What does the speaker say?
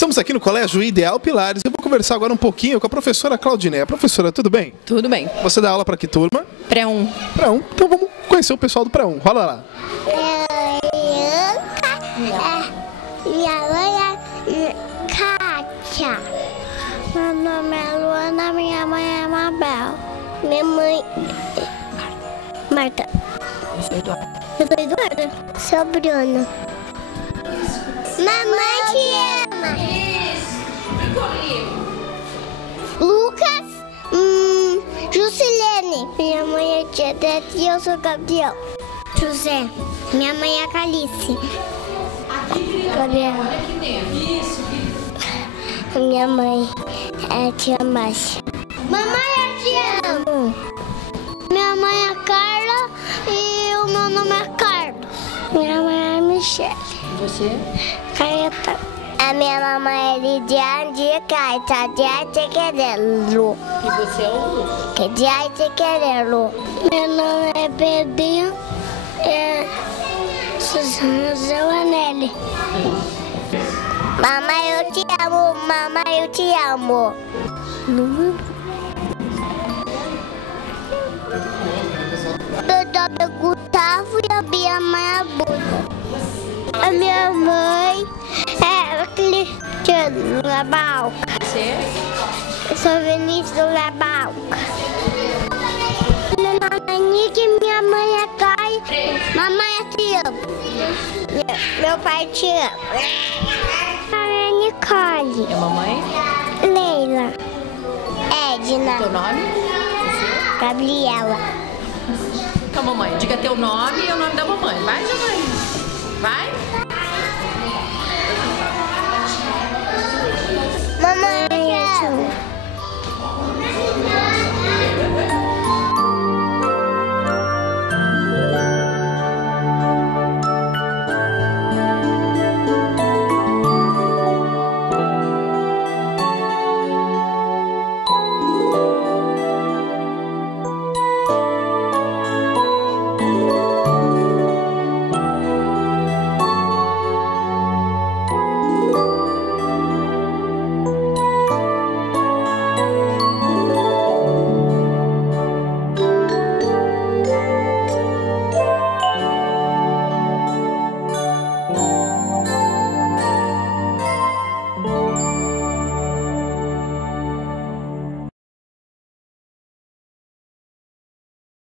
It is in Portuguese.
Estamos aqui no Colégio Ideal Pilares. Eu vou conversar agora um pouquinho com a professora Claudineia. Professora, tudo bem? Tudo bem. Você dá aula para que turma? Pré-1. Pré-1. Então vamos conhecer o pessoal do Pré-1. Rola lá. Minha mãe é Kátia. Meu nome é Luana, minha mãe é Mabel. Minha mãe é Marta. Eu sou Eduardo. Eu sou Eduarda. Sou Bruna. Mamãe te ama. Lucas, Juscelene. Minha mãe é Tia Tete e eu sou Gabriel. José. Minha mãe é Calice. Gabriel. Minha mãe é Tia Márcia. Mamãe, eu te amo. Minha mãe é Carla e o meu nome é Carlos. Minha mãe é Michelle. E você? Careta. A minha mamãe é Lidiane de Caeta, de Arte Querelo. E você é o Lucas. Que de Arte Querelo. Meu nome é Pedrinho, é Suzana Zelanelli. Mamãe, eu te amo, mamãe, eu te amo. Meu nome é Gustavo e a minha mãe é Buda. A minha mãe é Cristiano Labalca. Você? Eu sou Vinícius Labalca. Meu nome é Nick e minha mãe é Kai. Mamãe, eu te amo. Meu pai te ama. Minha mãe é Nicole. E a mamãe? Leila. Edna. Teu nome? Gabriela. Então, mamãe, diga teu nome e o nome da mamãe. Vai, mamãe. Vai?